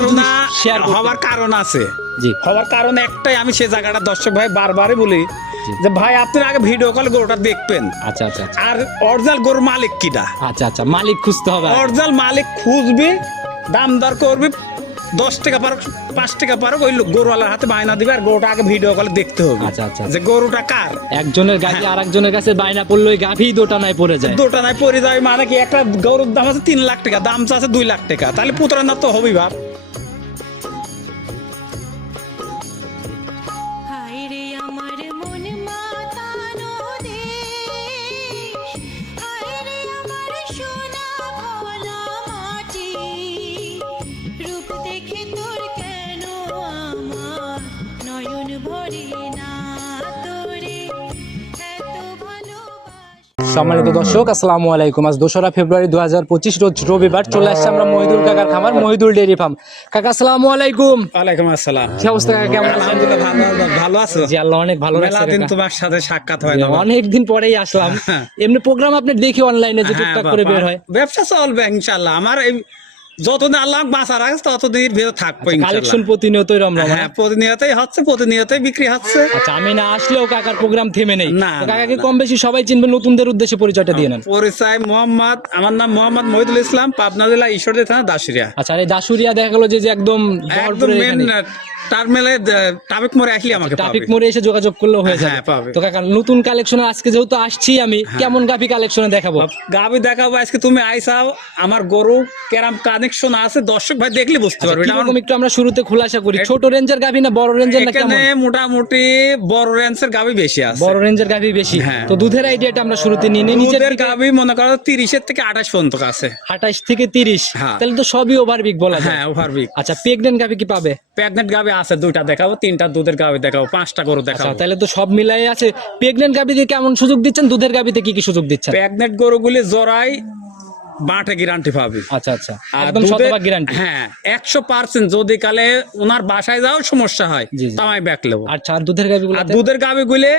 share করতে- হওয়ার কারণ আছে। জি। হওয়ার কারণ একটাই আমি সে জায়গাটা দর্শক ভাই বারবারই বলি যে ভাই আপনি আগে ভিডিও কল গরুটা দেখবেন। আচ্ছা আচ্ছা আচ্ছা। আর অরিজিনাল গরুর মালিক কিটা? আচ্ছা আচ্ছা মালিক খুঁজতে হবে আগে। অরিজিনাল মালিক খুঁজবি দাম দর করবি দশ টাকা পারো পাঁচ টাকা পারো ওই গরুওয়ালার হাতে বায়না দিবে আর গরুটা আগে ভিডিও কলে দেখতে হবে। আচ্ছা, আচ্ছা। যে গরুটা কার? একজনের গাভি হ্যাঁ। আর একজনের কাছে বায়না পড়ল ওই গাভি দোটা নাই পড়ে যায়। দুটা নাই পরে যাবে মানে কি একটা গরুর দাম আছে তিন লাখ টাকা দাম আছে দুই লাখ টাকা। তাহলে পুত্রান্নার তো হবেই ভাব সম্মানিত দর্শক আসসালামু আলাইকুম। আজ দোসরা ফেব্রুয়ারি দু হাজার পঁচিশ রোজ রবিবার চলে আসছে আমরা মহিদুল কাকার খামার মহিদুল ডেয়ারি ফার্ম কাকা আসসালামু আলাইকুম। ওয়ালাইকুম আসসালাম। কি অবস্থা কাকা কেমন আছেন? আলহামদুলিল্লাহ ভালো আছো? জি আল্লাহ অনেক ভালো মেলা দিন তোমার সাথে সাক্ষাৎ হয় না। অনেক দিন পরেই আসলাম। হ্যাঁ। এমনি প্রোগ্রাম আপনি দেখি অনলাইনে যে হ্যাঁ টুকটাক করে বের হয়। ব্যবসা চলবে ইনশাআল্লাহ। আমার এই যতদিন আল্লাহ বাঁচা রাখছে ততদিন ভিতরে থাকব কালেকশন প্রতিনিয়তই রমরমা হ্যাঁ? প্রতিনিয়তই হচ্ছে প্রতিনিয়তই বিক্রি হচ্ছে। আচ্ছা আমি না আসলেও কাকার প্রোগ্রাম থেমে নেই। না, কাকাকে কম বেশি সবাই চিনবে নতুনদের উদ্দেশ্যে পরিচয়টা দিয়ে নেন। পরিচয় মোহাম্মদ আমার নাম মোহাম্মদ মহিদুল ইসলাম পাবনা জেলা ঈশ্বরদী থানা দাসুরিয়া। আচ্ছা আর এই দাসুরিয়া দেখা গেল যে যে একদম একদম মেন এখানে। টার্মিনালে ট্রাফিক মোড়ে আসলে আমাকে পাবে। মোড়ে এসে যোগাযোগ করলেও হয়ে যাবে। হ্যাঁ, তো কাকা নতুন কালেকশনে আজকে যেহেতু আসছি আমি কেমন গাভি কালেকশনে দেখাবো? গাবি দেখাবো আজকে তুমি আইসাও আমার গরু কেরাম কানেকশন আছে দর্শক ভাই দেখলে বুঝতে পারবে। এটা আমার- একটু আমরা শুরুতে খোলাসা করি। ছোট রেঞ্জের গাভি না বড় রেঞ্জের না কেমন? মোটামুটি বড় রেঞ্জের গাবি বেশি আছে। বড় রেঞ্জের বেশি। হ্যাঁ। তো দুধের আইডিয়াটা আমরা শুরুতে নিয়ে নিই গাবি মনে করো তিরিশের থেকে আঠাশ পর্যন্ত আছে। আঠাশ থেকে তিরিশ। হ্যাঁ। তাহলে তো সবই ওভারবিক বলা যায়। হ্যাঁ ওভারবিক আচ্ছা প্রেগনেন্ট গাভি কি পাবে? প্রেগনেন্ট গাবি আছে দুইটা দেখাবো তিনটা দুধের গাবি দেখাবো পাঁচটা গরু আচ্ছা দেখাবো। তাহলে তো সব মিলাই আছে। প্রেগনেন্ট গাভিতে কেমন সুযোগ দিচ্ছেন? দুধের গাভিতে কি কি সুযোগ দিচ্ছেন? প্রেগনেন্ট গরুগুলি জোড়াই বাঁটে গ্যারান্টি পাবে। আচ্ছা আচ্ছা। একদম শতভাগ গ্যারান্টি হ্যাঁ একশো পার্সেন্ট যদি কালে ওনার বাসায় যাও সমস্যা হয়। তাও আমি ব্যাক নেব। আচ্ছা আর দুধের গাভিগুলো আর দুধের গাবি গুলে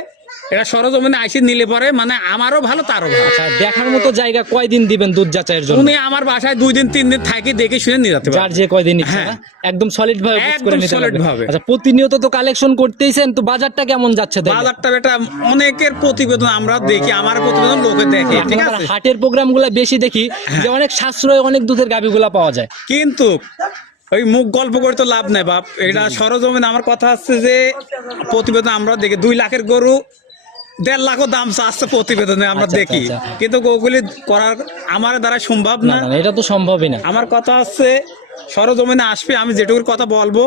এটা সরজমিনে আইসি নিলে পরে মানে আমারও ভালো তারও ভালো আচ্ছা দেখার মতো জায়গা কয়দিন দিবেন দুধ যাচাইয়ের জন্য উনি আমার বাসায় দুই দিন তিন দিন থাকি দেখে শুনে নিয়ে যেতে যার যে কয়দিন ইচ্ছা হ্যাঁ। একদম সলিড ভাবে করে নিতে পারবে। ভাবে। আচ্ছা প্রতিনিয়ত তো কালেকশন করতেইছেন তো বাজারটা কেমন যাচ্ছে? বাজারটা বেটা অনেকের প্রতিবেদন আমরা দেখি আমার প্রতিবেদন লোকে দেখে এখন ঠিক আছে হাটের প্রোগ্রামগুলো বেশি দেখি যে অনেক সাশ্রয় অনেক দুধের গাভিগুলা পাওয়া যায় কিন্তু ওই মুখ গল্প করে তো লাভ নেই বাপ এটা সরজমিন আমার কথা হচ্ছে যে প্রতিবেদন আমরা দেখি দুই লাখের গরু দেড় লাখও দাম চাচ্ছে প্রতিবেদনে আমরা আচ্ছা, দেখি। আচ্ছা, কিন্তু ওগুলি করার আমার দ্বারা সম্ভব না এটা তো সম্ভবই না। আমার কথা হচ্ছে সরজমিনে আসবে আমি যেটুকুর কথা বলব।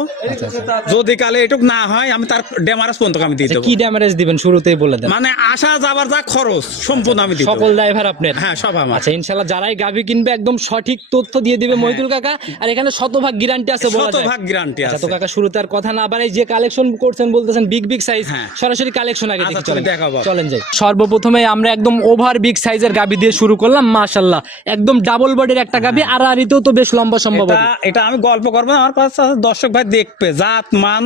যদি কালে এটুক না হয় আমি তার ডেমারেজ পর্যন্ত আমি দিয়ে আচ্ছা, দেবো। কি ড্যামারেজ দিবেন? শুরুতেই বলে দেন। মানে আসা যাবার যা খরচ সম্পূর্ণ আমি দিয়ে সকল ড্রাইভার আপনার? হ্যাঁ সব আমার। আচ্ছা ইনশাল্লাহ যারাই গাভি কিনবে একদম সঠিক তথ্য দিয়ে দিবে মহিদুল কাকা। আর এখানে শতভাগ গ্যারান্টি আছে বলা যায়। শতভাগ গ্যারান্টি আচ্ছা আছে। তো কাকা শুরুতে আর কথা না বাড়াই যে কালেকশন করছেন বলতেছেন বিগ বিগ সাইজ হ্যাঁ। সরাসরি কালেকশন আগে আচ্ছা, দেখি চলেন। চলেন যাই। সর্বপ্রথমে আমরা একদম ওভার বিগ সাইজের গাবি দিয়ে শুরু করলাম মাশাল্লাহ একদম ডাবল বডির একটা গাবি আর আরিতেও তো বেশ লম্বা সম্ভব এটা আমি গল্প করব আমার কাছে দর্শক ভাই দেখবে জাত মান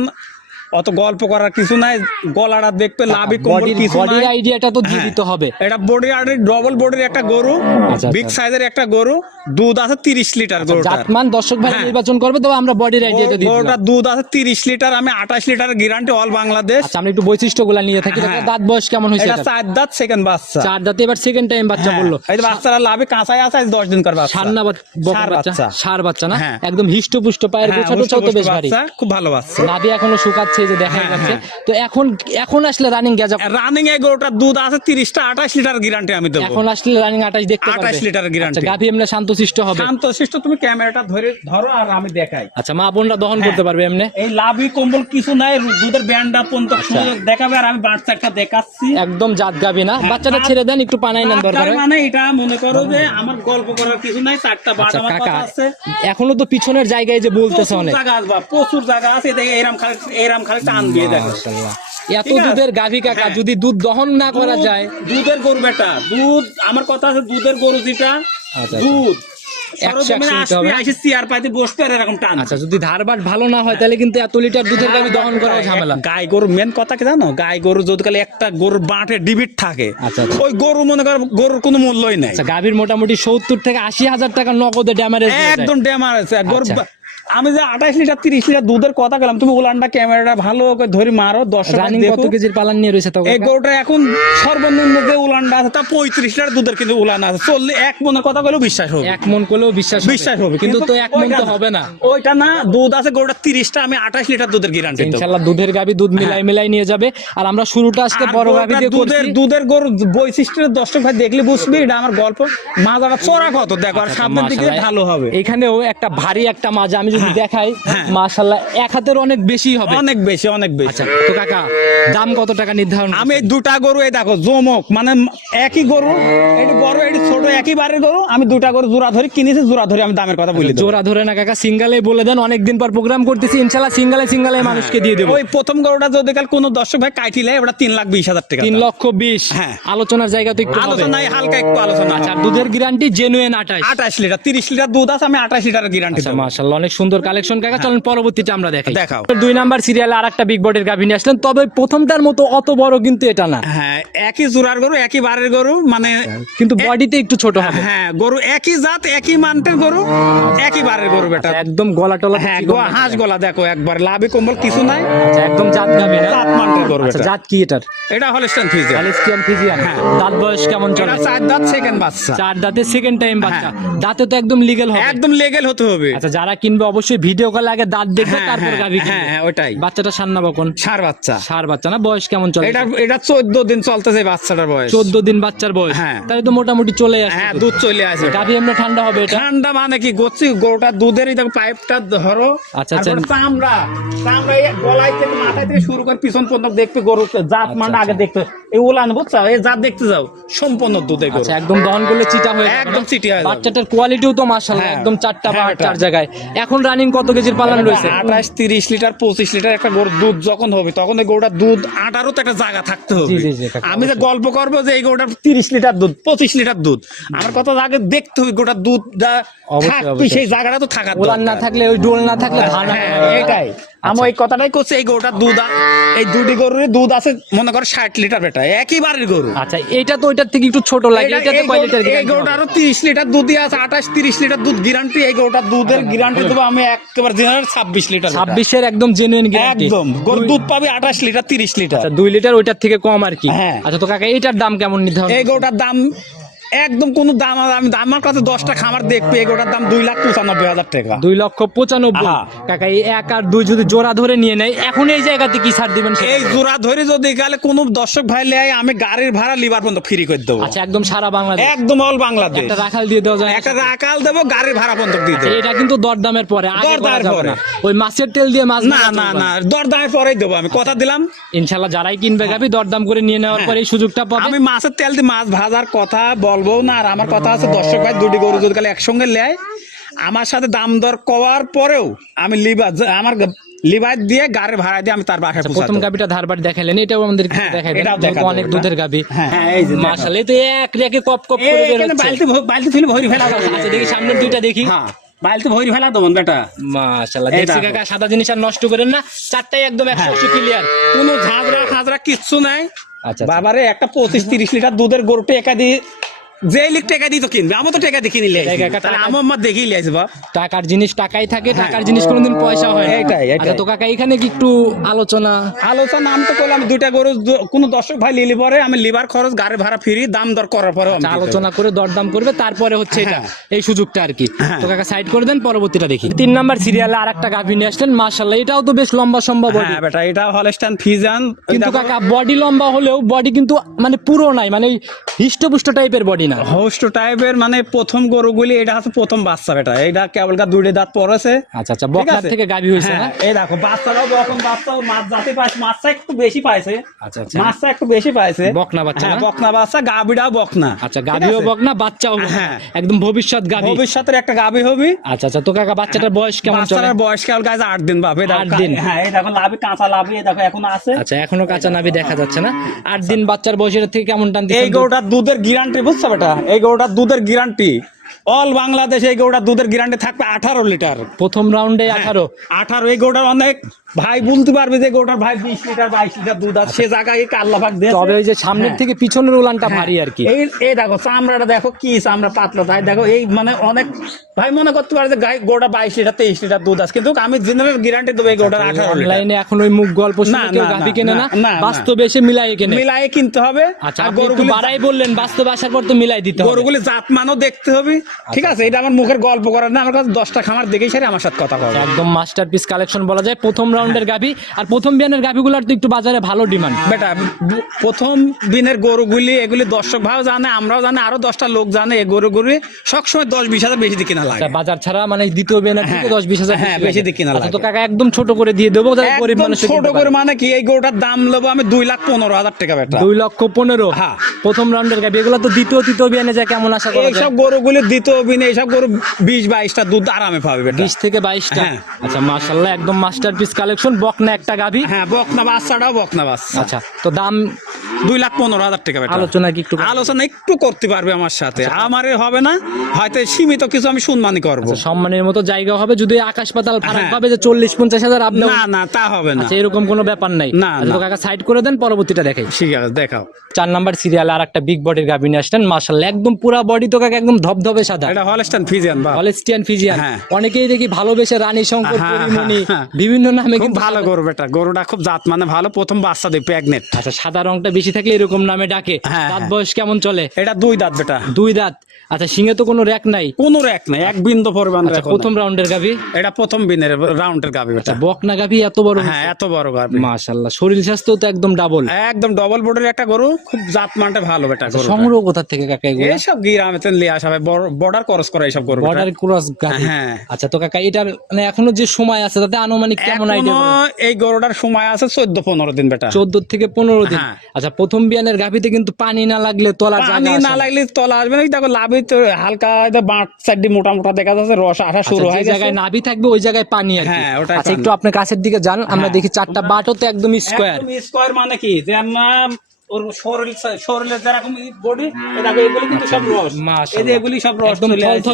অত গল্প করার কিছু নাই গলাটা দেখবে লাভি কম্বল কিছু নাই। আইডিয়াটা তো দিয়ে হ্যাঁ। দিতে হবে। এটা বডি আর ডবল বডির একটা গরু আচ্ছা, বিগ আচ্ছা। সাইজের একটা গরু দুধ আছে তিরিশ লিটার গরুটার। জাতমান দর্শক ভাই হ্যাঁ। নির্বাচন করবে তবে আমরা বডির আইডিয়াটা দিলাম। গরুটার দুধ আছে তিরিশ লিটার আমি আঠাশ লিটার গ্যারান্টি অল বাংলাদেশ আচ্ছা আমরা একটু বৈশিষ্ট্যগুলা নিয়ে থাকি। হ্যাঁ। দাঁত বয়স কেমন হয়েছে এটা চার দাঁত সেকেন্ড বাচ্চা। চার দাঁতে এবার সেকেন্ড টাইম বাচ্চা বলল। এই বাচ্চারা লাভে কাঁচাই আছে আজ দশ দিন করবে সার না বাচ্চা। সার বাচ্চা না। একদম হিষ্টপুষ্ট পায়ের গোছা টোছাও তো বেশ ভারী। খুব ভালো বাচ্চা। নাভি এখনও শুকাচ্ছে। এই যে দেখা হ্যাঁ, যাচ্ছে। হ্যাঁ। তো এখন এখন আসলে রানিং গ্যাজা রানিং এই গরুটার দুধ আছে তিরিশটা আঠাশ লিটার গ্যারান্টি আমি দেবো। এখন আসলে রানিং আঠাশ দেখতে 28 লিটার guarantee। আচ্ছা গাভি এমনি শান্তশিষ্ট হবে? শান্ত শিষ্ট তুমি ক্যামেরাটা ধরে ধরো আর আমি দেখাই। আচ্ছা মা বোনরা দহন হ্যাঁ। করতে পারবে এমনি? এই লাভি কম্বল কিছু নাই দুধের ব্যান্ডটা পর্যন্ত আচ্ছা। দেখাবে আর আমি বাচ্চা একটা দেখাচ্ছি। একদম জাত গাভি না। বাচ্চাটা ছেড়ে দেন একটু পানাই নেন দরকার। মানে এটা মনে করো যে আমার গল্প করার কিছু নাই চারটা বাট আচ্ছা আমার আছে। এখনও তো পিছনের জায়গায় যে বলতেছে অনেক। জায়গা আছে প্রচুর জায়গা আছে দেখে এরাম খালি এরাম দিয়ে দেখো। এত দুধের গাভি কাকা। যদি দুধ দহন না করা যায়? দুধের গরু বেটা দুধ আমার কথা আছে দুধের গরু যেটা আচ্ছা। দুধ। আচ্ছা যদি ধারবাট ভালো না হয় তাহলে কিন্তু এত লিটার দুধের গাভি দহন করা ঝামেলা। গাই গরু মেন কথা কি জানো? গাই গরু যদি কালে একটা গরুর বাঁটে ডিবিট থাকে আচ্ছা, আচ্ছা। ওই গরু মনে করো গরুর কোনো মূল্যই নাই। আচ্ছা গাভীর মোটামুটি সত্তর থেকে আশি হাজার টাকা নগদে ড্যামারেজ একদম ড্যামার আছে আর গরু আচ্ছা। আমি যে আঠাইশ লিটার তিরিশ লিটার দুধের কথা গেলাম তুমি উলানটা ক্যামেরাটা ভালো করে ধরে মারো দর্শক কত কেজির পালান নিয়ে রয়েছে এই গরুটা এখন সর্বনিম্ন যে উলানটা আছে তা পঁয়ত্রিশ লিটার দুধের কিন্তু উলান আছে। চললে এক মনের কথা বলেও বিশ্বাস হবে। এক মন করলেও বিশ্বাস বিশ্বাস হবে। কিন্তু তো এক মন তো হবে না। ওইটা না দুধ আছে গরুটা তিরিশটা আমি আঠাশ লিটার দুধের গ্যারান্টি ইনশাল্লাহ দুধের গাবি দুধ মিলাই মিলাই নিয়ে যাবে। আর আমরা শুরুটা আজকে বড় গাবি দিয়ে দুধের দুধের গরু বৈশিষ্ট্যের দর্শক ভাই দেখলে বুঝবি এটা আমার গল্প। মাজাটা চড়া কত দেখো আর সামনের দিকে ভালো হবে। এখানেও একটা ভারী একটা মাজা আমি যদি দেখাই হ্যাঁ। মাশাল্লাহ এক হাতের অনেক বেশি হবে। অনেক বেশি অনেক বেশি। আচ্ছা তো কাকা দাম কত টাকা নির্ধারণ আমি দুটা গরু এই দেখো জমক মানে একই গরু এটি বড় এটি ছোট একই বারের গরু আমি দুটা গরু জোড়া ধরে কিনেছি জোড়া ধরে আমি দামের কথা বলি জোড়া ধরে না কাকা সিঙ্গালে বলে দেন অনেকদিন পর প্রোগ্রাম করতেছি ইনশাল্লাহ সিঙ্গালে সিঙ্গালে মানুষকে দিয়ে দেবো। ওই প্রথম গরুটা যদি কাল কোনো দর্শক ভাই কাটিলে ওটা তিন লাখ বিশ হাজার টাকা তিন লক্ষ বিশ। হ্যাঁ। আলোচনার জায়গা তো একটু আলোচনায় হালকা একটু আলোচনা। আচ্ছা দুধের গ্যারান্টি জেনুইন আঠাশ। আঠাশ লিটার তিরিশ লিটার দুধ আছে আমি আঠাশ লিটারের গ্যারান্টি আচ্ছা মাশাআল্লাহ অনেক সুন্দর কালেকশন কাকা চলেন পরবর্তীটা আমরা দেখাই। দেখাও। দুই নাম্বার সিরিয়ালে আরেকটা বিগ বডির গাভী নিয়ে আসলেন। তবে প্রথমটার মতো অত বড় কিন্তু এটা না। হ্যাঁ একই জোড়ার গরু একই বারের গরু মানে কিন্তু বডিতে একটু ছোট হবে। হ্যাঁ গরু একই জাত একই মান্টের গরু একই বারের গরু বেটা। আচ্ছা, একদম গলা টলা হ্যাঁ গো হাঁস গলা দেখো একবার লাভে কম্বল কিছু নাই। আচ্ছা, একদম জাত না। জাত মান্টের গরু আচ্ছা বেটা। জাত কি এটার? এটা হলস্টাইন ফিজিয়ান ক্যালিস্টিয়ান ফিজিয়ান হ্যাঁ। দাঁত বয়স কেমন চলে? এটা চার দাঁত সেকেন্ড বাচ্চা। চার দাঁতে সেকেন্ড টাইম বাচ্চা। হ্যাঁ। দাঁতে তো একদম লিগেল হবে। একদম লেগেল হতে হবে। আচ্ছা যারা কিনবে অবশ্যই ভিডিও কলে আগে দাঁত দেখবে হ্যাঁ, তারপর হ্যাঁ, গাভী হ্যাঁ, হ্যাঁ, ওটাই। বাচ্চাটা বকন। সার বাচ্চা। সার বাচ্চা না বয়স কেমন চলে? এটা এটা চোদ্দ দিন চলতেছে বাচ্চাটার বয়স। চোদ্দ দিন বাচ্চার বয়স। হ্যাঁ। তাহলে তো মোটামুটি চলে আসে। হ্যাঁ দুধ চলে আসে। গাভী এমনি ঠান্ডা হবে এটা? ঠান্ডা মানে কি গচ্ছি গরুটা দুধেরই দেখো পাইপটা ধরো আচ্ছা, আচ্ছা। চামড়া। চামড়া গলায় থেকে মাথায় থেকে শুরু করে পিছন পর্যন্ত দেখবে গরু জাত মান্ডা আগে দেখতে এই উলান বুঝছ? এই জাত দেখতে যাও সম্পূর্ণ দুধে গরু। আচ্ছা একদম দহন করলে চিটা হয়ে একদম? চিটা হয়ে বাচ্চাটার কোয়ালিটিও তো মাশাআল্লাহ। একদম চারটা বা চার জায়গায়। এখন রানিং কত কেজির পালান রয়েছে? আঠাশ তিরিশ লিটার পঁচিশ লিটার একটা গরুর দুধ যখন হবে তখন এই গরুটার দুধ আটারও তো একটা জায়গা থাকতে হবে। আমি যে গল্প করব যে এই গরুটার তিরিশ লিটার দুধ পঁচিশ লিটার দুধ আমার কথা আগে দেখতে হবে গোটা দুধটা সেই জায়গাটা তো থাকা না থাকলে ওই ডোল না থাকলে ধান হ্যাঁ, এটাই। আমি ওই কথাটাই করছি এই গরুটার দুধ এই দুটি গরুর দুধ আছে মনে করো ষাট লিটার বেটা একই বারের গরু। আচ্ছা এইটা তো ওইটার থেকে একটু ছোট লাগে এটাতে কয় লিটার এই গরুটা আরও তিরিশ লিটার দুধই আছে আঠাশ তিরিশ লিটার দুধ গ্যারান্টি এই গরুটার দুধের গ্যারান্টি দেবো আমি একেবারে জেনারেল ছাব্বিশ লিটার। ছাব্বিশের একদম জেনুইন গ্যারান্টি একদম গরুর দুধ পাবে আঠাশ লিটার তিরিশ লিটার। আচ্ছা দুই লিটার ওইটার থেকে কম আর কি। হ্যাঁ। আচ্ছা তো কাকা এইটার দাম কেমন নির্ধারণ এই গরুটার দাম একদম কোন দাম আমি আমার কাছে দশটা খামার দেখবে গরুটার দাম দুই লাখ পঁচানব্বই হাজার টাকা। দুই লক্ষ পঁচানব্বই। হ্যাঁ। কাকা এই এক আর দুই যদি জোড়া ধরে নিয়ে নেয় এখন এই জায়গাতে কি ছাড় দিবেন এই জোড়া ধরে যদি গেলে কোনো দর্শক ভাই লেয় আমি গাড়ির ভাড়া লিবার পর্যন্ত ফ্রি করে দেবো। আচ্ছা একদম সারা বাংলাদেশ। একদম অল বাংলাদেশ। একটা রাখাল দিয়ে দেওয়া যায়। একটা রাকাল দেবো গাড়ির ভাড়া পর্যন্ত দিয়ে আচ্ছা, দেবো। এটা কিন্তু দরদামের পরে দরদামের পরে। না। ওই মাছের তেল দিয়ে মাছ না না না। দরদামের পরেই দেবো আমি। কথা দিলাম? ইনশাল্লাহ যারাই কিনবে গাবি দরদাম করে নিয়ে নেওয়ার পরে এই সুযোগটা পাবে। আমি মাছের তেল দিয়ে মাছ ভাজার কথা বলব না আর আমার কথা আছে দর্শক ভাই দুটি গরু যদি কালে একসঙ্গে নেয় আমার সাথে দাম দর কওয়ার পরেও আমি লিবা আমার লিভার দিয়ে গাড়ির ভাড়া দিয়ে আমি তার বাসায় প্রথম গাবিটা দেখাইলেন এটাও আমাদের হ্যাঁ, দেখাবো অনেক দুধের গাবি। হ্যাঁ, হ্যাঁ, এই যে মাশাআল্লাহ তো এক কপ কপ করে বের হচ্ছে বালতি বালতি ফেলে ভরি ফেলা আচ্ছা দেখি সামনের দুইটা দেখি। হ্যাঁ বালতি ভরি ফেলা বেটা মাশাআল্লাহ দেখছি কাকা সাদা জিনিস আর নষ্ট করেন না চারটাই একদম হ্যাঁ। একশো ক্লিয়ার কোনো ঝাঁঝরা খাজরা কিচ্ছু নাই। আচ্ছা, আচ্ছা। বাবারে একটা পঁচিশ তিরিশ লিটার দুধের গরুটা টেকা দিয়ে যে টেকা দিয়ে তো কিনবে আমি তো টেকা দিয়ে কিনে লিয়ে টাকা- টাকা- তাহলে আমার আমার দেখেই লিয়েছে বাপ। টাকার জিনিস টাকাই থাকে টাকার জিনিস কোনোদিন পয়সা হয় হ্যাঁ। আচ্ছা তো কাকা এখানে কি একটু আলোচনা? আলোচনা আমি তো করলাম দুইটা গরু কোনো দর্শক ভাই লিলি পরে আমি লিভার খরচ গাড়ি ভাড়া ফ্রি দাম দর করার পরে আচ্ছা, আলোচনা করে দরদাম করবে তারপরে হচ্ছে এটা এই সুযোগটা আর কি। হ্যাঁ। তো কাকা সাইড করে দেন পরবর্তীটা দেখি। তিন নাম্বার সিরিয়ালে আর একটা গাভী নিয়ে আসলেন মাশাল্লাহ এটাও তো বেশ লম্বা সম্ভব হ্যাঁ বেটা এটা ফিজান কিন্তু কাকা বডি লম্বা হলেও বডি কিন্তু মানে পুরো নাই মানে হিষ্টপুষ্ট টাইপের বডি হোস্ট টাইপের মানে প্রথম গরুগুলি এটা হচ্ছে প্রথম বাচ্চা বেটা। এটা কেবল দাঁত পড়েছে আচ্ছা আচ্ছা থেকে গাভী হয়েছে হ্যাঁ, না? এই দেখো বাচ্চারাও যখন বাচ্চা মাছ জাতি পাইছে মাছটা একটু বেশি পাইছে। আচ্ছা আচ্ছা। মাছটা একটু বেশি পাইছে। বকনা বাচ্চা হ্যাঁ, বকনা বাচ্চা গাবিটাও বকনা। আচ্ছা বকনা বাচ্চাও হ্যাঁ। একদম ভবিষ্যৎ গাভী। ভবিষ্যতের একটা গাবি হবি। আচ্ছা আচ্ছা তো কাকা বাচ্চাটার বয়স কেমন চলে? বাচ্চার বয়স কেবল গাছ আট দিন বাপে আট দিন। হ্যাঁ এই দেখো লাভি কাঁচা লাভি এই দেখো এখন আছে। আচ্ছা এখনও কাঁচা নাভি দেখা যাচ্ছে না? আট দিন বাচ্চার বয়সের থেকে কেমন টানতে এই গরুটার দুধের গ্যারান্টি বুঝছ বেটা এই গরুটা দুধের গ্যারান্টি অল বাংলাদেশে এই গরুটার দুধের গ্যারান্টি থাকবে আঠারো লিটার। প্রথম রাউন্ডে আঠারো। আঠারো এই গরুটার অনেক ভাই বলতে পারবে যে গরুটার ভাই বিশ লিটার বাইশ লিটার দুধ আছে সে জায়গায় আল্লাহ ভাগ দিয়ে তবে ওই যে সামনের থেকে পিছনের উলানটা ভারী আর কি। এই এই দেখো চামড়াটা দেখো কি চামড়া পাতলা তাই দেখো এই মানে অনেক ভাই মনে করতে পারে যে গাই গোটা বাইশ লিটার তেইশ লিটার দুধ আছে কিন্তু আমি জেনারেল গ্যারান্টি দেবো এই গোটার আঠারো অনলাইনে এখন ওই মুখ গল্প শুনে না, কেউ গাভি কেনে না। বাস্তবে এসে মিলাই কেনে। মিলাই কিনতে হবে। আচ্ছা গরুগুলি বাড়াই বললেন বাস্তবে আসার পর তো মিলাই দিতে হবে। গরুগুলি জাত মানও দেখতে হবে। ঠিক আছে এটা আমার মুখের গল্প করার না আমার কাছে দশটা খামার দেখেই সারি আমার সাথে কথা বলে। একদম মাস্টারপিস কালেকশন বলা যায়। প্রথম রাউন্ডের গাভি আর প্রথম বিয়ানের গাভিগুলোর তো একটু বাজারে ভালো ডিমান্ড বেটা প্রথম দিনের গরুগুলি এগুলি দর্শক ভাও জানে আমরাও জানে আরও দশটা লোক জানে এই গরুগুলি সবসময় দশ বিশ হাজার বেশি দিয়ে কিনা লাগে। বাজার ছাড়া মানে দ্বিতীয় বিয়ানের থেকে হ্যাঁ, দশ বিশ হাজার হ্যাঁ, বেশি দিয়ে কিনা আচ্ছা তো কাকা একদম ছোট করে দিয়ে দেবো যাতে গরিব মানুষ ছোট করে মানে কি এই গরুটার দাম নেব আমি দুই লাখ পনেরো হাজার টাকা বেটা। দুই লক্ষ পনেরো? হ্যাঁ। প্রথম রাউন্ডের গাভি এগুলো তো দ্বিতীয় তৃতীয় বিয়ানে যায় কেমন আশা করা যায়? এইসব গরুগুলি অভিনয় এইসব গরু বিশ বাইশটা দুধ আরামে পাবে বিশ থেকে বাইশটা? হ্যাঁ। আচ্ছা একদম মাস্টারপিস কালেকশন বকনা একটা গাভি। হ্যাঁ বকনা বাচ্চাটাও বকনা বাচ্চা। আচ্ছা তো দাম? দুই লাখ পনেরো হাজার টাকা আলোচনা কি একটু আলোচনা একটু করতে পারবে আমার সাথে। আচ্ছা। আমার হবে না হয়তো সীমিত কিছু আমি সম্মানই করব। আচ্ছা, সম্মানের মতো জায়গা হবে যদি আকাশ পাতাল ফারাক হ্যাঁ। পাবে যে চল্লিশ পঞ্চাশ হাজার আপনি না না তা হবে না। আচ্ছা এরকম কোনো ব্যাপার নাই। না, কাকা সাইড করে দেন পরবর্তীটা দেখাই। ঠিক আছে দেখাও। চার নাম্বার সিরিয়াল আর একটা বিগ বডির গাভি নিয়ে আসলেন মার্শাল একদম পুরা বডি তো কাকা একদম ধবধবে সাদা। এটা হলস্টান ফিজিয়ান বা হলস্টাইন ফিজিয়ান। অনেকেই দেখি ভালোবেসে রানী শঙ্কর হ্যাঁ, পরিমণি হ্যাঁ, হ্যাঁ। বিভিন্ন নামে খুব ভালো গরু বেটা। গরুটা খুব জাত মানে ভালো। প্রথম বাচ্চা দেয় প্রেগনেন্ট আচ্ছা সাদা রংটা বেশি থাকলে এরকম নামে ডাকে। দাঁত। বয়স কেমন চলে? এটা দুই দাঁত বেটা। দুই দাঁত। আচ্ছা সিংহে তো কোনো র্যাক নাই? কোন র্যাক নাই এক বিন্দু পরিমাণ আচ্ছা প্রথম রাউন্ডের গাভি? এটা প্রথম বিনের রাউন্ডের গাবি বেটা বকনা গাভি এত বড় হ্যাঁ এত বড় গাবি মাশাল্লাহ শরীর স্বাস্থ্য তো একদম ডাবল একদম ডবল বডির একটা গরু খুব জাত মানটা ভালো বেটা গরু। সংগ্রহ কোথা থেকে কাকা এগুলো? এইসব গিরামে লিয়ে আসা হয় বর্ডার ক্রস করা এইসব গরু। বর্ডার ক্রস গাভি। হ্যাঁ। আচ্ছা তো কাকা এটার মানে এখনও যে সময় আছে তাতে আনুমানিক কেমন আইডিয়া এই গরুটার সময় আছে চোদ্দ পনেরো দিন বেটা। চোদ্দ থেকে পনেরো দিন। হ্যাঁ। আচ্ছা প্রথম বিয়ানের গাভিতে কিন্তু পানি না লাগলে তোলা পানি না লাগলে তলা আসবে না। দেখো লাভে তো হালকা বাঁট সাইড মোটা মোটা দেখা যাচ্ছে রস আসা শুরু আচ্ছা, হয়ে যে গেছে। জায়গায় নাভি থাকবে ওই জায়গায় পানি আর হ্যাঁ, ওটা আচ্ছা একটু আপনি কাছের দিকে যান আমরা হ্যাঁ। দেখি চারটা বাটও তো একদম স্কোয়ার স্কোয়ার মানে কি? যে আমরা ওর শরীর শরীরের যেরকম বডি দেখো এগুলি কিন্তু সব রস। এই যে এগুলি সব রস একদম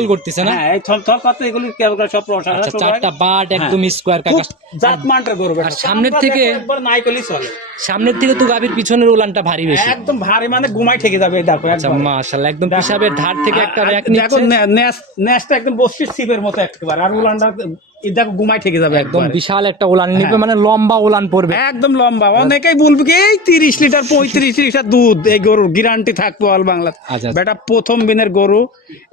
করতেছে না? হ্যাঁ এই থল থল করতে এগুলি কেবল সব রস আসা আচ্ছা হয়। চারটা বাট একদম স্কোয়ার কাকা জাত মানটার গরু বেটা। আর সামনের থেকে- দেখো একবার নাইকলি চলে। সামনের থেকে তো গাভীর পিছনের উলানটা ভারী বেশি। একদম ভারী মানে ঘুমাই ঠেকে যাবে দেখো আচ্ছা। মাশাআল্লাহ একদম পিসাবের ধার থেকে একটা র্যাক দেখো নিচ্ছে। নেস- নেসটা একদম বসির সিপের মতো একেবারে আর উলানটা দেখো ঘুমাই যাবে একদম বিশাল একটা নিবে হ্যাঁ। মানে লম্বা পড়বে একদম লম্বা অনেকেই বলবে কি এই তিরিশ লিটার পঁয়ত্রিশ লিটার দুধ এই গরুর গ্যারান্টি থাকব অল বাংলা আচ্ছা, আচ্ছা। বেটা প্রথম দিনের গরু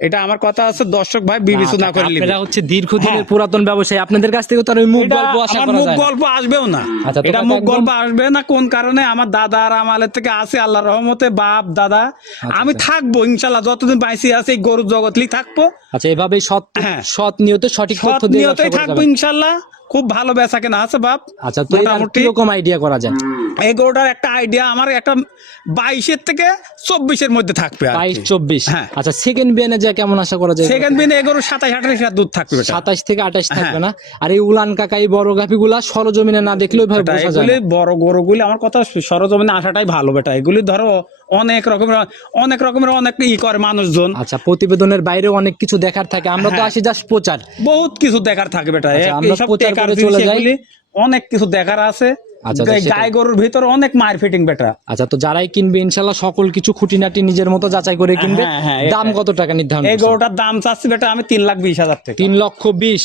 এটা আমার কথা আছে দর্শক ভাই বিবেচনা করে নিবে আপনারা হচ্ছে দীর্ঘদিনের হ্যাঁ। পুরাতন ব্যবসায়ী আপনাদের কাছ থেকে তো আর মুখ গল্প আশা করা মুখ যায়। গল্প আসবেও না আচ্ছা, এটা মুখ গল্প আসবে না কোন কারণে আমার দাদা আর আমাদের থেকে আছে আল্লাহ রহমতে বাপ দাদা আচ্ছা, আমি থাকব ইনশাল্লাহ যতদিন বাইসি আছে এই গরুর জগৎ লিগ থাকব আচ্ছা এভাবেই সৎ হ্যাঁ। সৎ নিয়তে সঠিক সৎ তথ্য দিয়ে থাকব ইনশাল্লাহ। খুব ভালো বেচা কেনা আছে বাপ। আচ্ছা তো মোটামুটি। আইডিয়া করা যায়? এই গরুটার একটা আইডিয়া আমার একটা বাইশের থেকে চব্বিশের মধ্যে থাকবে বাইশ চব্বিশ। হ্যাঁ। আচ্ছা সেকেন্ড বিয়ানে যা কেমন আশা করা যায়? সেকেন্ড দিনে এই গরু সাতাশ আঠাশ হাজার দুধ থাকবে। সাতাশ থেকে আঠাশ থাকবে হ্যাঁ। না? আর এই উলান কাকা এই বড় গাভি গুলা সরজমিনে না দেখলে ওইভাবে বেটা, বোঝা যায় বড় গরুগুলি আমার কথা সরজমিনে আসাটাই ভালো বেটা। এগুলি ধরো অনেক রকমের অনেক রকমের অনেক ই করে মানুষজন। আচ্ছা প্রতিবেদনের বাইরে অনেক কিছু দেখার থাকে। আমরা তো হ্যাঁ। আসি জাস্ট প্রচার। বহুত কিছু দেখার থাকে বেটা। আচ্ছা, আমরা এইসব প্রচার করে চলে যাই। অনেক কিছু দেখার আছে। আচ্ছা, এই সেটাই। গাই গরুর ভিতর অনেক মায়ের ফিটিং বেটা তো যারাই কিনবে ইনশাল্লাহ সকল কিছু খুঁটিনাটি নিজের মতো যাচাই করে কিনবে। দাম কত টাকা নির্ধারণ এই গরুটার দাম চাচ্ছি বেটা আমি তিন লাখ বিশ হাজার টাকা। তিন লক্ষ বিশ।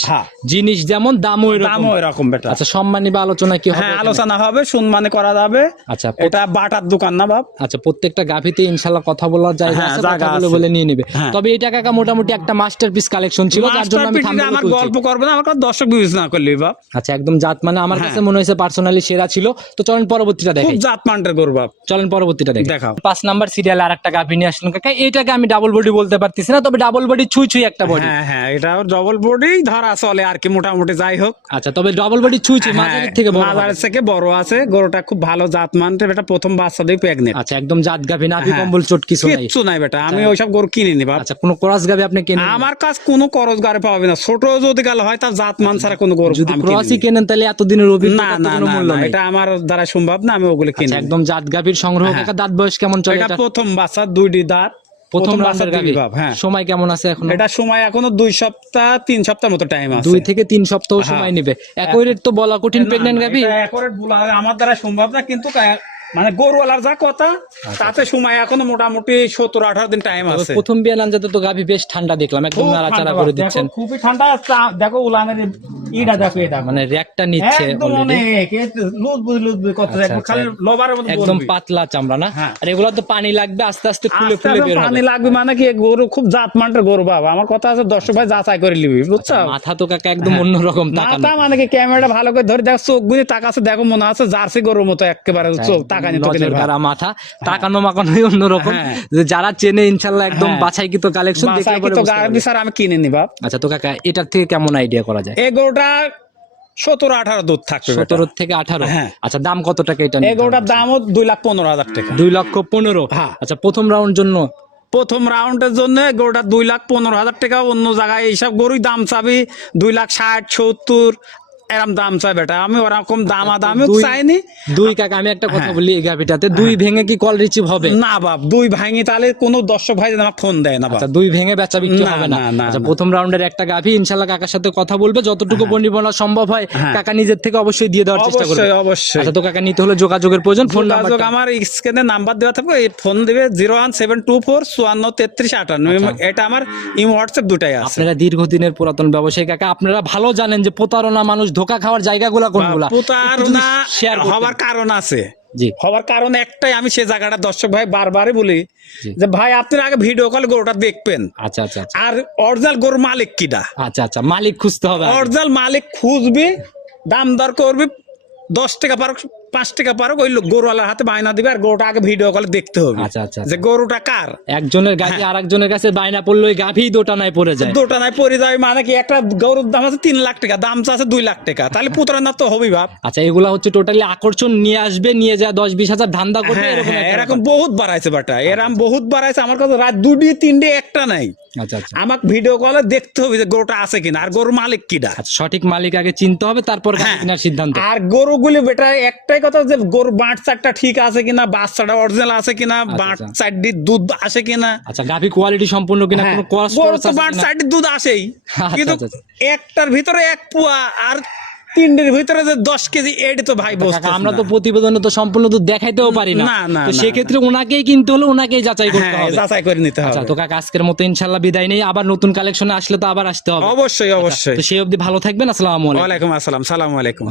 জিনিস যেমন দামও এরকম। দামও এরকম বেটা। সম্মানী বা আলোচনা কি হবে হ্যাঁ আলোচনা হবে সম্মানে করা যাবে। আচ্ছা এটা বাটার দোকান না বাপ? আচ্ছা প্রত্যেকটা গাভিতে ইনশাল্লাহ কথা বলার জায়গা হ্যাঁ, আছে বলে নিয়ে নেবে। হ্যাঁ। তবে এটা কাকা মোটামুটি একটা মাস্টারপিস কালেকশন ছিল যার জন্য আমি আমার গল্প করবে না আমার দর্শক বিবেচনা করলি বাপ। আচ্ছা একদম জাত মানে আমার। কাছে মনে হয়েছে পার্সোনালি সেরা ছিল। তো চলেন পরবর্তীটা খুব জাত মান্ডের গরু বাপ। চলেন পরবর্তীটা দেখি। দেখাও। পাঁচ নাম্বার সিরিয়াল আর একটা গাভি নিয়ে আসলেন। কাকা এটাকে আমি ডাবল বডি বলতে পারতেছি না তবে ডাবল বডি ছুঁই ছুঁই একটা বডি হ্যাঁ হ্যাঁ এটা ডবল বডি ধরা চলে আর কি মোটামুটি যাই হোক। আচ্ছা তবে ডাবল বডি ছুঁই ছুঁই হ্যাঁ, মাঝারের থেকে বড় হবে। মাঝারের থেকে বড় আছে গরুটা খুব ভালো জাত মানতে এটা প্রথম বাচ্চা দিয়ে প্রেগনেন্ট আচ্ছা একদম জাত গাভি নাভি হ্যাঁ। কম্বল চোট কিছু নাই কিচ্ছু নাই বেটা আমি ওইসব গরু কিনে নিবা আচ্ছা কোনো ক্রস গাভি আপনি কিনে আমার কাছে কোনো ক্রস গাড়ি পাবে না। ছোট যদি গেল হয় তার জাত মান ছাড়া কোনো গরু যদি ক্রসই। কেনেন। তাহলে এতদিনের অভিজ্ঞতা না না, মূল্য না, নাই এটা আমার দ্বারা সম্ভব না আমি ওগুলো কিনে। আচ্ছা, একদম জাত গাভীর সংগ্রহ হ্যাঁ। কাকা দাঁত বয়স কেমন চলে এটা প্রথম বাচ্চা দুইটি দাঁত প্রথম বাচ্চার গাভী। হ্যাঁ। সময় কেমন আছে এখন? এটা সময় এখনও দুই সপ্তাহ তিন সপ্তাহ মতো টাইম আছে। দুই থেকে তিন সপ্তাহ হ্যাঁ। সময় নেবে। একই রেট তো বলা কঠিন প্রেগন্যান্ট গাভী? একই রেট বলা আমার দ্বারা সম্ভব না কিন্তু মানে গরুওয়ালার যা কথা আচ্ছা, তাতে সময় এখনও মোটামুটি সত্তর আঠারো দিন টাইম আছে। প্রথম বিয়ান আনজাতে তো গাভী বেশ ঠান্ডা দেখলাম একদম নাড়াচাড়া করে দিচ্ছেন। খুবই ঠান্ডা দেখো উলানের ইটা দেখো এটা। মানে র্যাকটা নিচ্ছে। অনেক লুজ বুঝ লুজ বুঝ করতে আচ্ছা, একদম খালি আচ্ছা। মতো একদম পাতলা চামড়া না? হ্যাঁ। আর এগুলো তো পানি লাগবে আস্তে আস্তে ফুলে ফুলে বের পানি লাগবে মানে কি গরু খুব জাত মানের গরু বাবা আমার কথা আছে দর্শক ভাই যাচাই করে নিবি বুঝছ? মাথা তো কাকা একদম অন্যরকম তাকানো। মাথা মানে কি ক্যামেরাটা ভালো করে ধরে দেখো চোখ গুলি তাকাছে দেখো মনে আছে জার্সি গরুর মতো একেবারে চোখ নজর কাড়া মাথা মাকানোই অন্যরকম। হ্যাঁ। যারা চেনে ইনশাল্লাহ একদম হ্যাঁ। বাছাই কিন্তু কালেকশন দেখলে বাসায় পরে তো বুঝতে গাড়ি স্যার আমি কিনে নি বাপ। আচ্ছা তো কাকা এটার থেকে কেমন আইডিয়া করা যায়? এই গরুটা সতেরো আঠারো দুধ থাকবে সতেরো থেকে আঠারো? হ্যাঁ। আচ্ছা দাম কত টাকা এটা দামও দুই লাখ পনেরো হাজার টাকা। দুই লক্ষ পনেরো? হ্যাঁ। আচ্ছা প্রথম রাউন্ড জন্য? প্রথম রাউন্ডের জন্য গরুটা দুই লাখ পনেরো হাজার টাকা অন্য জায়গায় এইসব গরুই দাম চাবি দুই লাখ ষাট সত্তর এরম দাম চাই বেটা। আমি ওরকম দামা দামিও চাইনি। দুই কাকা আমি একটা কথা হ্যাঁ। বলি এই গাভিটাতে দুই ভেঙে কি কল রিচিভ হবে? না বাপ দুই ভাঙি তাহলে কোনো দর্শক ভাই আমাকে ফোন দেয় না বাপ। আচ্ছা দুই ভেঙে বেচা বিক্রি হবে না। আচ্ছা প্রথম রাউন্ডের একটা গাভি ইনশাল্লাহ কাকার সাথে কথা বলবে। যতটুকু বনিবনা সম্ভব হয় হ্যাঁ। কাকা নিজের থেকে অবশ্যই দিয়ে দেওয়ার চেষ্টা করবে। অবশ্যই অবশ্যই। আচ্ছা তো কাকা নিতে হলে যোগাযোগের প্রয়োজন ফোন যোগাযোগ আমার স্ক্রিনে নাম্বার দেওয়া থাকবে এই ফোন দিবে zero one seven two four চুয়ান্ন তেত্রিশ আটান্ন এটা আমার ইম হোয়াটসঅ্যাপ দুটাই আছে। আপনারা দীর্ঘদিনের পুরাতন ব্যবসায়ী কাকা আপনারা ভালো জানেন যে প্রতারণা মানুষ ধোকা খাওয়ার জায়গাগুলা কোনগুলো? প্রতারণা শেয়ার হওয়ার কারণ আছে। হওয়ার কারণ একটাই আমি সে জায়গাটা দর্শক ভাই বারবারই বলি যে ভাই আপনার আগে ভিডিও কল গরুটা দেখবেন। আচ্ছা আচ্ছা আচ্ছা। আর অর্জাল গরুর মালিক কিটা আচ্ছা আচ্ছা মালিক খুঁজতে হবে অর্জাল মালিক খুঁজবে দাম দর করবে দশ টাকা পারো পাঁচ টাকা পারো ওই লোক গরুওয়ালার হাতে বায়না দিবে আর গরুটা আগে ভিডিও কলে দেখতে হবে। আচ্ছা আচ্ছা যে গরুটা কার? একজনের গাভি হ্যাঁ। আর একজনের কাছে বায়না পড়ল ওই গাভি দোটানায় পড়ে যায়। দুটা নাই পরে যাবে মানে কি একটা গরুর দাম আছে তিন লাখ টাকা দাম আছে দুই লাখ টাকা। তাহলে প্রতারণা তো হবেই বাপ। আচ্ছা এগুলা হচ্ছে টোটালি আকর্ষণ নিয়ে আসবে নিয়ে যায় দশ বিশ হাজার ধান্দা করবে হ্যাঁ, এরকম হ্যাঁ, একটা। বহুত বাড়াইছে বাটা এরকম বহুত বাড়াইছে আমার কাছে রাত দুটি তিনটে একটা নাই। আচ্ছা আচ্ছা। আমাকে ভিডিও কলে দেখতে হবে যে গরুটা আছে কিনা আর গরুর মালিক কিনা আচ্ছা সঠিক মালিক আগে চিনতে হবে তারপর সিদ্ধান্ত। আর গরুগুলি বেটা একটাই কথা যে গরু বাঁট চারটা ঠিক আছে কিনা বাচ্চাটা অরিজিনাল আছে কিনা বাঁট আচ্ছা। চারটি দুধ আসে কিনা? আচ্ছা গাভি কোয়ালিটি সম্পূর্ণ কিনা হ্যাঁ, কোনো কষ্ট গরু তো বাঁট দুধ আসেই। আচ্ছা, কিন্তু আচ্ছা, আচ্ছা। একটার ভিতরে এক পোয়া আর তিনটের ভিতরে যে দশ কেজি তো ভাই বসতে আমরা তো প্রতিবেদনে তো সম্পূর্ণ তো দেখাইতেও পারি না। না, তো সেক্ষেত্রে ওনাকেই কিনতে হলে ওনাকেই যাচাই করতে হ্যাঁ হবে। যাচাই করে নিতে আচ্ছা হবে। তো কাকা আজকের মতো ইনশাল্লাহ বিদায় নেই। আবার নতুন কালেকশনে আসলে তো আবার আসতে হবে। অবশ্যই অবশ্যই। তো সেই অবধি ভালো থাকবেন। আসসালামু আলাইকুম। আসসালাম। সালাম আলাইকুম।